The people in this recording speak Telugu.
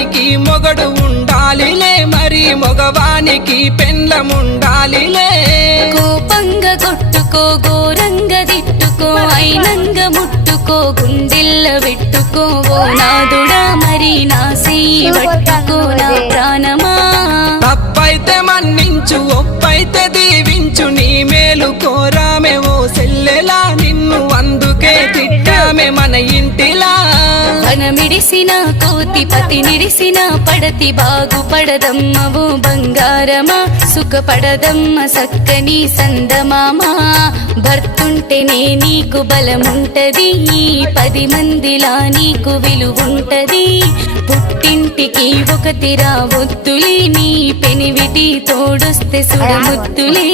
మొగడు ఉండాలిలే మరి మగవానికి పెండ్లముండాలిలే. కోపంగా కొట్టుకో ఘోరంగా తిట్టుకో అయినంగా ముట్టుకో గుండెల్ల పెట్టుకో ఓ నాదుడా మరి నా పట్టుకో నా ప్రాణమా? తప్పైతే మన్నించు ఒప్పైతే దీవించు నీ మేలు కోరామే ఓ సెల్లెలా నిన్ను అందుకే తిట్టామే మన ఇంటిలా వనమిడిసిన కోతి పతి నిడిసిన పడతి బాగుపడదమ్మవు బంగారమా సుఖపడదమ్మ సక్కని సందమామా. భర్తుంటేనే నీకు బలముంటది పది మందిలా నీకు విలువుంటది. పుట్టింటికి తిరా ఒత్తులే నీ పెనివిటి తోడొస్తే సుడముత్తులే.